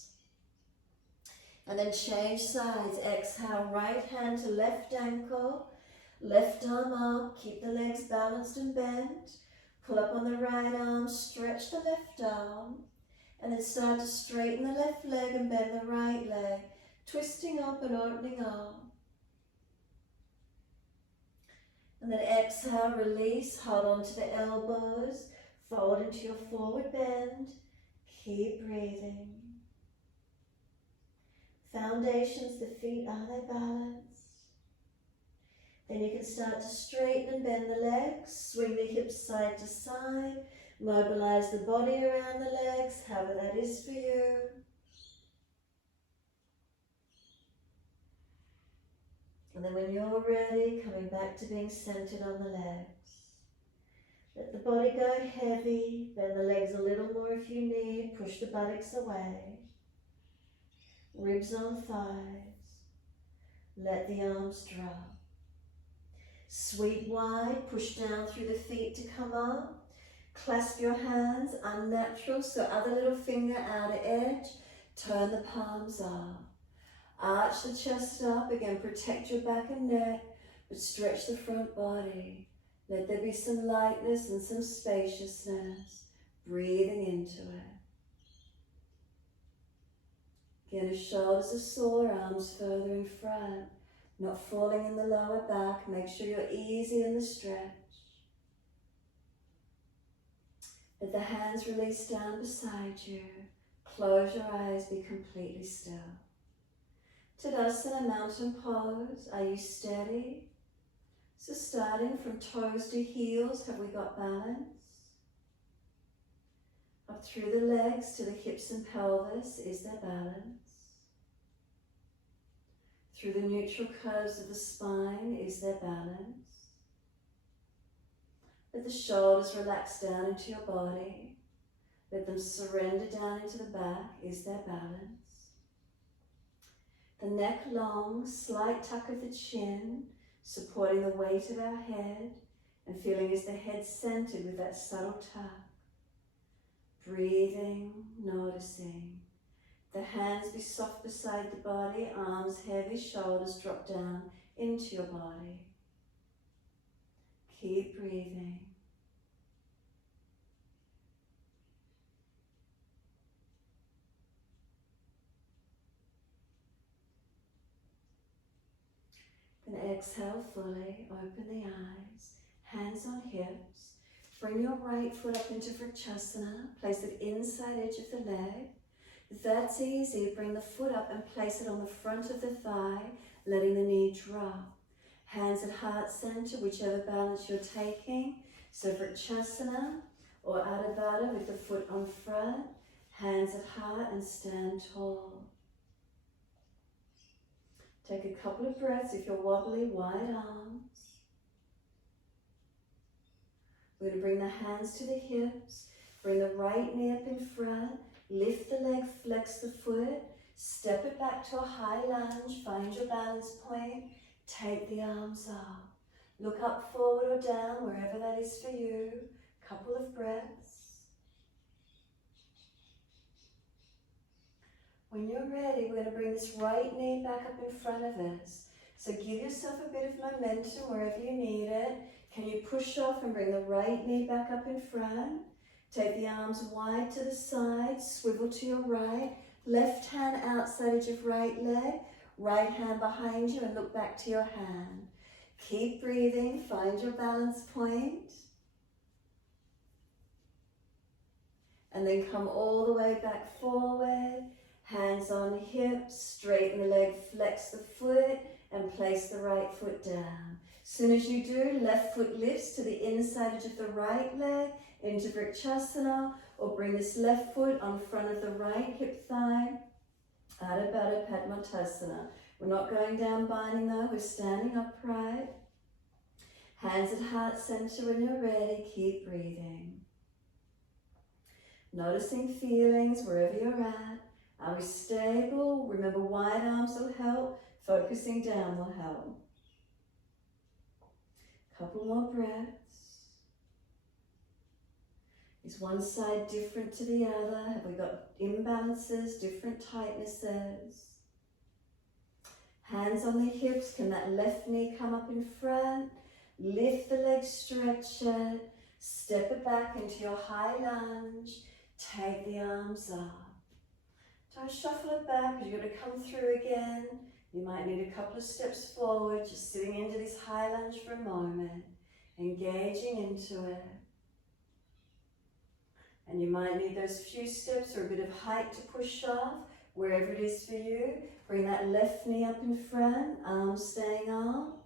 And then change sides. Exhale, right hand to left ankle. Left arm up. Keep the legs balanced and bent. Pull up on the right arm. Stretch the left arm. And then start to straighten the left leg and bend the right leg, twisting up and opening up. And then exhale, release, hold on to the elbows, fold into your forward bend. Keep breathing. Foundations, the feet, are they balanced? Then you can start to straighten and bend the legs, swing the hips side to side, mobilize the body around the legs, however that is for you. And then when you're ready, coming back to being centered on the legs. Let the body go heavy, bend the legs a little more if you need, push the buttocks away. Ribs on thighs. Let the arms drop. Sweep wide, push down through the feet to come up. Clasp your hands, unnatural, so other little finger outer edge. Turn the palms up. Arch the chest up, again protect your back and neck, but stretch the front body. Let there be some lightness and some spaciousness, breathing into it. Again, if shoulders are sore, arms further in front, not falling in the lower back, make sure you're easy in the stretch. Let the hands release down beside you, close your eyes, be completely still. Tadasana, mountain pose. Are you steady? So starting from toes to heels, have we got balance? Up through the legs to the hips and pelvis, is there balance? Through the neutral curves of the spine, is there balance? Let the shoulders relax down into your body. Let them surrender down into the back, is there balance? The neck long, slight tuck of the chin, supporting the weight of our head and feeling as the head centered with that subtle tuck. Breathing, noticing. The hands be soft beside the body, arms heavy, shoulders drop down into your body. Keep breathing. Then exhale fully, open the eyes, hands on hips. Bring your right foot up into Vrikshasana, place it inside edge of the leg. If that's easy, bring the foot up and place it on the front of the thigh, letting the knee drop. Hands at heart center, whichever balance you're taking. So Vrikshasana or Adho Baddha with the foot on front, hands at heart and stand tall. Take a couple of breaths if you're wobbly, wide arms. We're going to bring the hands to the hips, bring the right knee up in front, lift the leg, flex the foot, step it back to a high lunge, find your balance point, take the arms up. Look up, forward or down, wherever that is for you. Couple of breaths. When you're ready, we're going to bring this right knee back up in front of us. So give yourself a bit of momentum wherever you need it. Can you push off and bring the right knee back up in front? Take the arms wide to the side, swivel to your right. Left hand outside edge of right leg, right hand behind you and look back to your hand. Keep breathing, find your balance point. And then come all the way back forward. Hands on hips, straighten the leg, flex the foot, and place the right foot down. Soon as you do, left foot lifts to the inside edge of the right leg into Vrikshasana, or bring this left foot on front of the right hip thigh. Adho Baddha Padmantasana. We're not going down binding though, we're standing upright. Hands at heart center when you're ready, keep breathing. Noticing feelings wherever you're at. Are we stable? Remember, wide arms will help. Focusing down will help. Couple more breaths. Is one side different to the other? Have we got imbalances, different tightnesses? Hands on the hips. Can that left knee come up in front? Lift the leg, stretch it. Step it back into your high lunge. Take the arms up. Don't shuffle it back because you're going to come through again. You might need a couple of steps forward, just sitting into this high lunge for a moment, engaging into it. And you might need those few steps or a bit of height to push off, wherever it is for you. Bring that left knee up in front, arms staying up.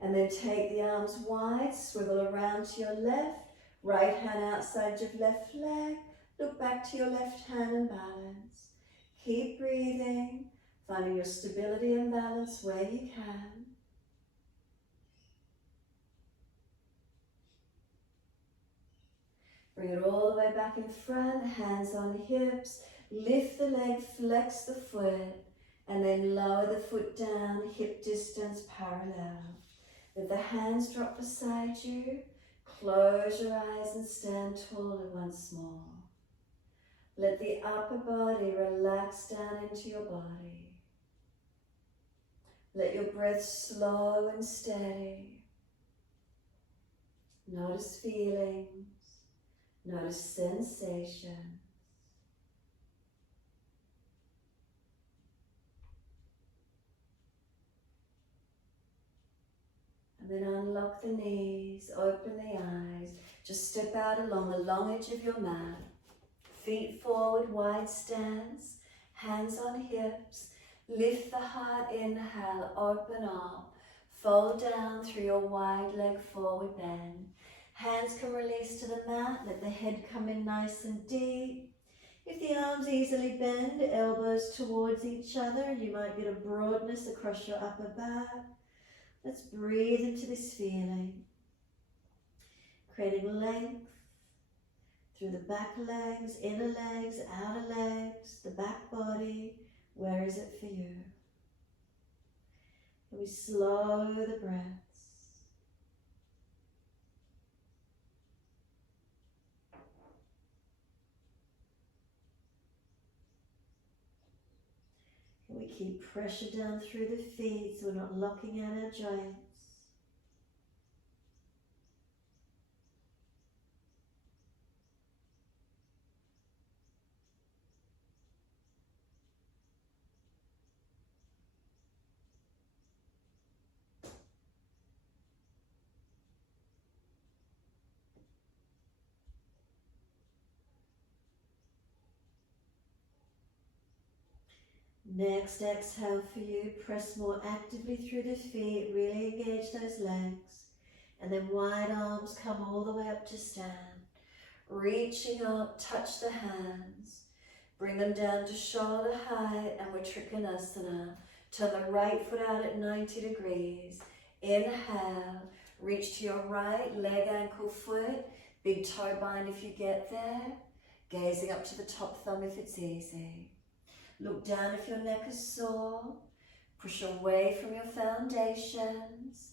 And then take the arms wide, swivel around to your left, right hand outside your left leg. Look back to your left hand and balance. Keep breathing, finding your stability and balance where you can. Bring it all the way back in front, hands on hips. Lift the leg, flex the foot, and then lower the foot down, hip distance parallel. Let the hands drop beside you. Close your eyes and stand taller once more. Let the upper body relax down into your body. Let your breath slow and steady. Notice feelings. Notice sensations. And then unlock the knees, open the eyes. Just step out along the long edge of your mat. Feet forward, wide stance. Hands on hips. Lift the heart, inhale, open up. Fold down through your wide leg forward bend. Hands can release to the mat. Let the head come in nice and deep. If the arms easily bend, elbows towards each other, you might get a broadness across your upper back. Let's breathe into this feeling, creating length through the back legs, inner legs, outer legs, the back body. Where is it for you? Can we slow the breaths? Can we keep pressure down through the feet so we're not locking out our joints? Next exhale for you, press more actively through the feet, really engage those legs. And then wide arms come all the way up to stand. Reaching up, touch the hands. Bring them down to shoulder height and we're Trikonasana. Turn the right foot out at 90 degrees. Inhale, reach to your right, leg, ankle, foot. Big toe bind if you get there. Gazing up to the top thumb if it's easy. Look down if your neck is sore. Push away from your foundations,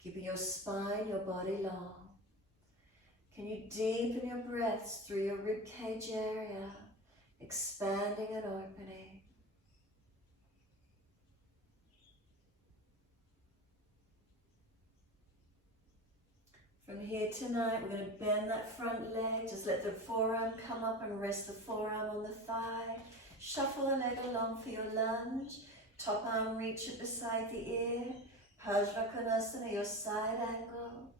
keeping your spine, your body long. Can you deepen your breaths through your rib cage area, expanding and opening. From here tonight, we're going to bend that front leg. Just let the forearm come up and rest the forearm on the thigh. Shuffle the leg along for your lunge. Top arm reach it beside the ear. Padmantasana, your side angle.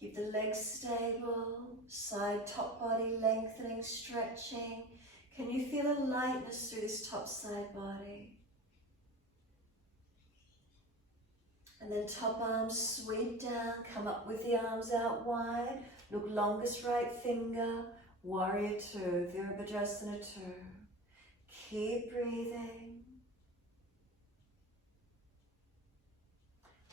Keep the legs stable. Side top body lengthening, stretching. Can you feel a lightness through this top side body? And then top arms sweep down, come up with the arms out wide. Look longest right finger, warrior two, Virabhadrasana 2. Keep breathing.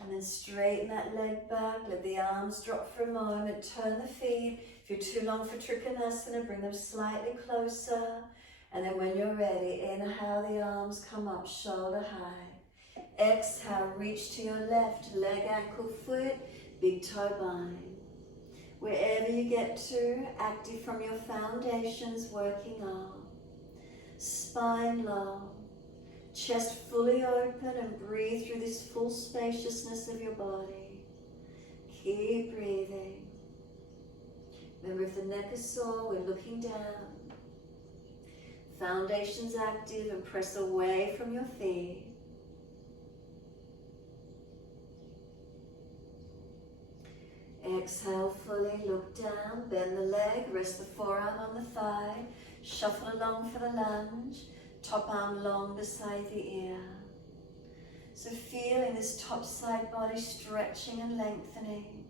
And then straighten that leg back, let the arms drop for a moment, turn the feet. If you're too long for Trikonasana, bring them slightly closer. And then when you're ready, inhale, the arms come up, shoulder high. Exhale, reach to your left, leg, ankle, foot, big toe bind. Wherever you get to, active from your foundations, working on. Spine long, chest fully open and breathe through this full spaciousness of your body. Keep breathing. Remember, if the neck is sore, we're looking down. Foundation's active and press away from your feet. Exhale fully, look down, bend the leg, rest the forearm on the thigh, shuffle along for the lunge, top arm long beside the ear. So feeling this top side body stretching and lengthening.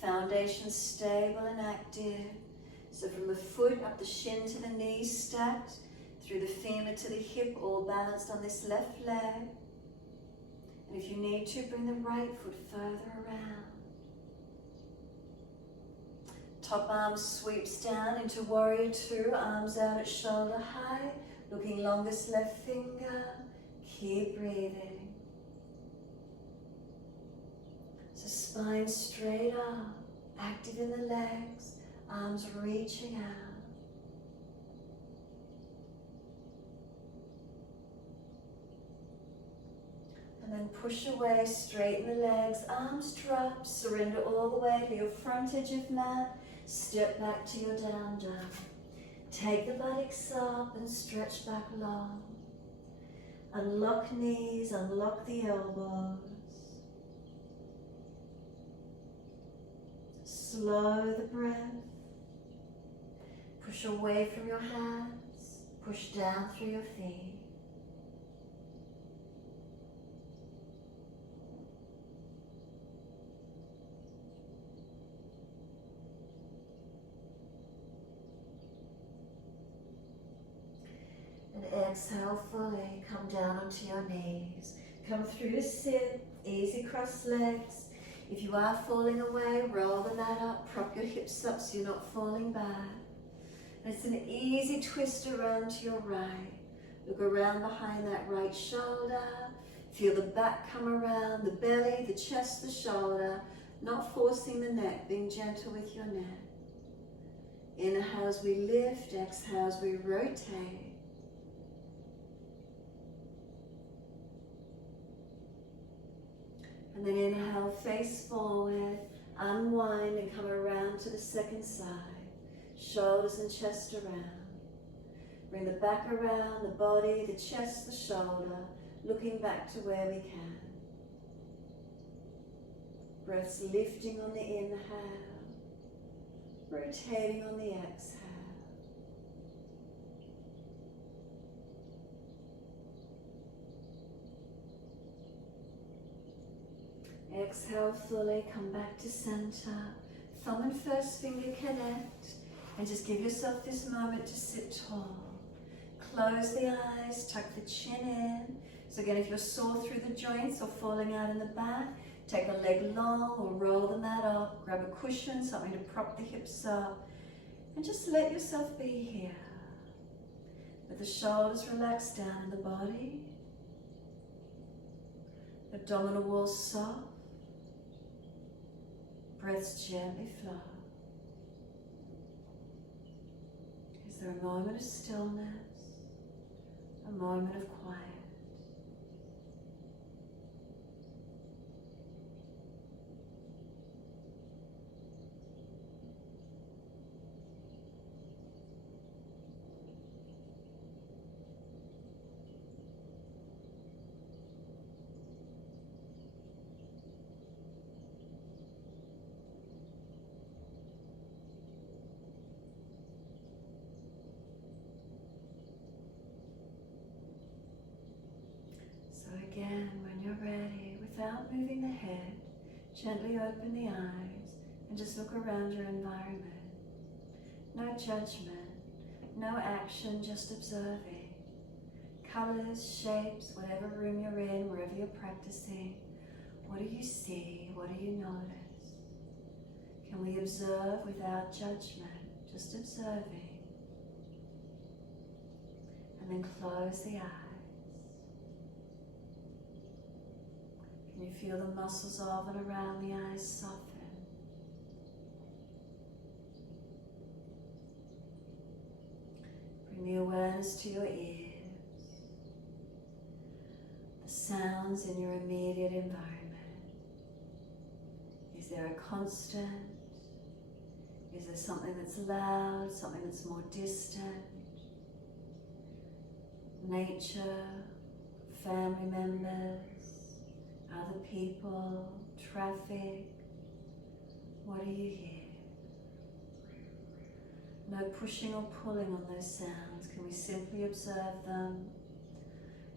Foundation stable and active. So from the foot up the shin to the knee stacked, through the femur to the hip, all balanced on this left leg. And if you need to, bring the right foot further around. Top arm sweeps down into warrior two, arms out at shoulder height, looking longest left finger. Keep breathing. So spine straight up, active in the legs, arms reaching out. And then push away, straighten the legs, arms drop, surrender all the way to your front edge of mat, step back to your down dog. Take the buttocks up and stretch back long. Unlock knees, unlock the elbows. Slow the breath. Push away from your hands, push down through your feet. And exhale fully, come down onto your knees. Come through to sit, easy cross legs. If you are falling away, roll the mat up, prop your hips up so you're not falling back. And it's an easy twist around to your right. Look around behind that right shoulder. Feel the back come around, the belly, the chest, the shoulder. Not forcing the neck, being gentle with your neck. Inhale as we lift, exhale as we rotate. And then inhale, face forward, unwind and come around to the second side. Shoulders and chest around. Bring the back around, the body, the chest, the shoulder, looking back to where we can. Breaths lifting on the inhale, rotating on the exhale. Exhale fully, come back to center. Thumb and first finger connect. And just give yourself this moment to sit tall. Close the eyes, tuck the chin in. So again, if you're sore through the joints or falling out in the back, take a leg long or roll the mat up. Grab a cushion, something to prop the hips up. And just let yourself be here. Let the shoulders relax down in the body. Abdominal wall soft. Breaths gently flow. Is there a moment of stillness? A moment of quiet? Again, when you're ready, without moving the head, gently open the eyes and just look around your environment. No judgment, no action, just observing. Colors, shapes, whatever room you're in, wherever you're practicing. What do you see? What do you notice? Can we observe without judgment, just observing? And then close the eyes. Can you feel the muscles of and around the eyes soften? Bring the awareness to your ears. The sounds in your immediate environment. Is there a constant? Is there something that's loud, something that's more distant? Nature, family members, other people, traffic. What do you hear? No pushing or pulling on those sounds. Can we simply observe them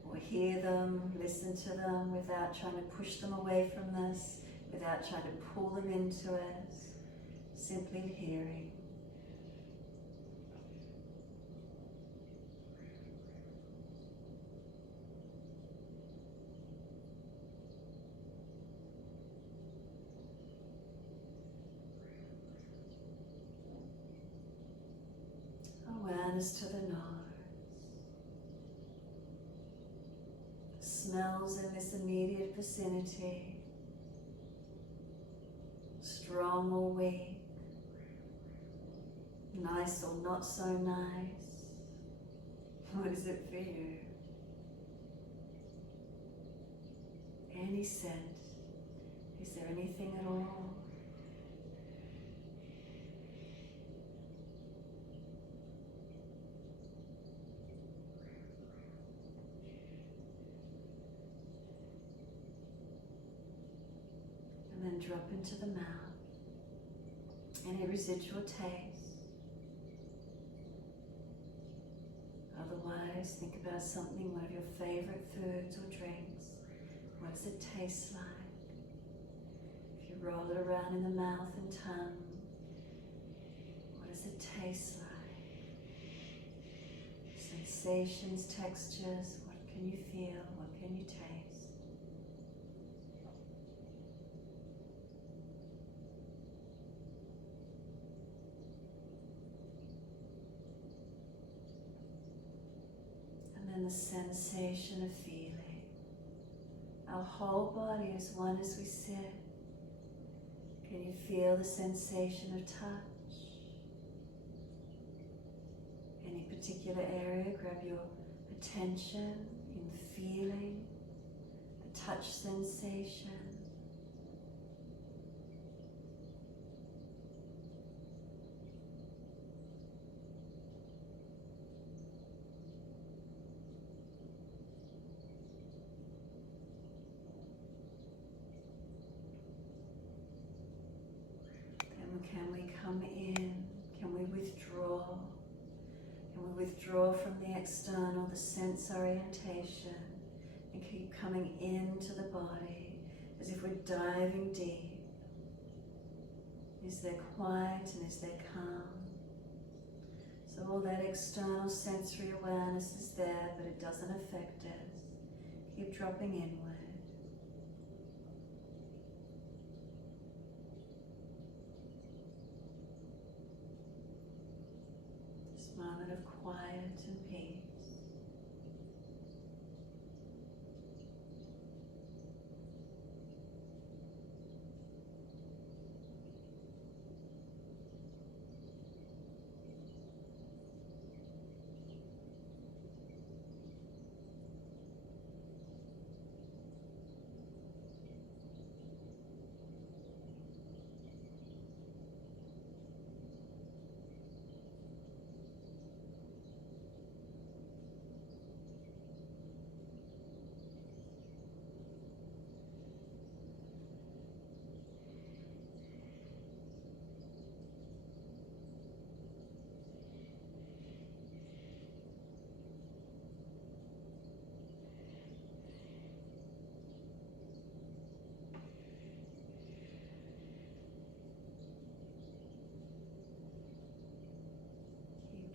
or hear them, listen to them without trying to push them away from us, without trying to pull them into it? Simply hearing. Awareness to the nose. Smells in this immediate vicinity. Strong or weak. Nice or not so nice. What is it for you? Any scent. Is there anything at all? And then drop into the mouth. Any residual taste. Otherwise, think about something, one of your favorite foods or drinks. What does it taste like? If you roll it around in the mouth and tongue, what does it taste like? Sensations, textures, what can you feel? What can you taste? And the sensation of feeling. Our whole body is one as we sit. Can you feel the sensation of touch? Any particular area, grab your attention in feeling the touch sensation. Can we come in? Can we withdraw? Can we withdraw from the external, the sense orientation, and keep coming into the body as if we're diving deep? Is there quiet and is there calm? So all that external sensory awareness is there, but it doesn't affect us. Keep dropping inward. Moment of quiet and peace.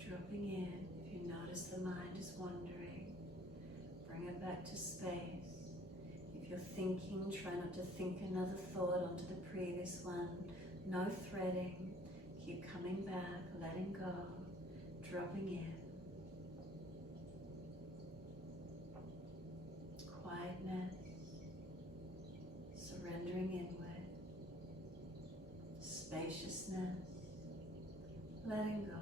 Dropping in. If you notice the mind is wandering, bring it back to space. If you're thinking, try not to think another thought onto the previous one. No threading. Keep coming back, letting go, dropping in. Quietness, surrendering inward, spaciousness, letting go.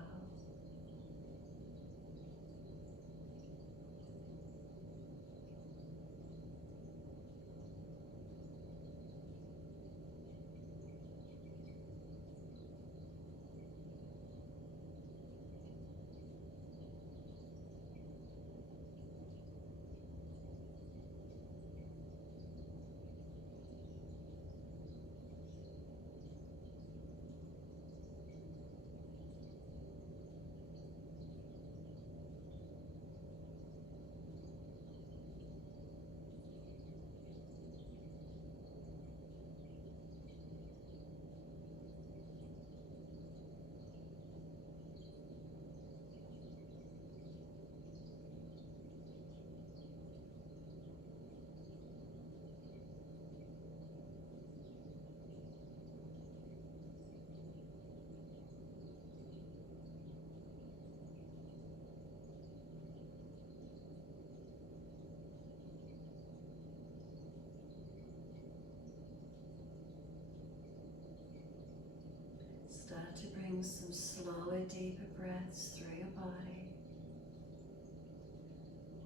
Start to bring some slower, deeper breaths through your body.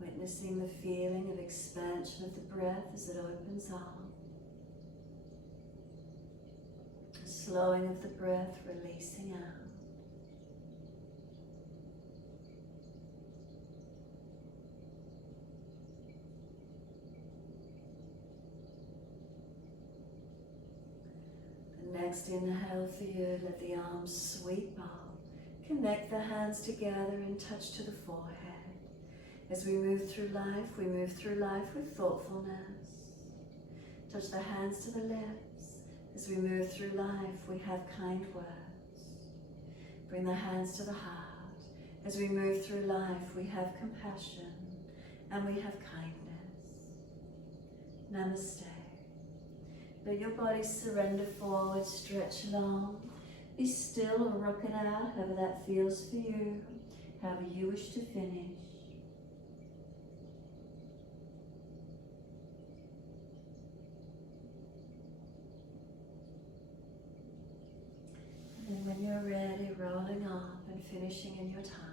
Witnessing the feeling of expansion of the breath as it opens up. The slowing of the breath, releasing out. Next inhale for you, let the arms sweep up. Connect the hands together and touch to the forehead. As we move through life with thoughtfulness. Touch the hands to the lips. As we move through life, we have kind words. Bring the hands to the heart. As we move through life, we have compassion and we have kindness. Namaste. Let your body surrender forward, stretch long. Be still or rock it out, however that feels for you, however you wish to finish. And when you're ready, rolling up and finishing in your time.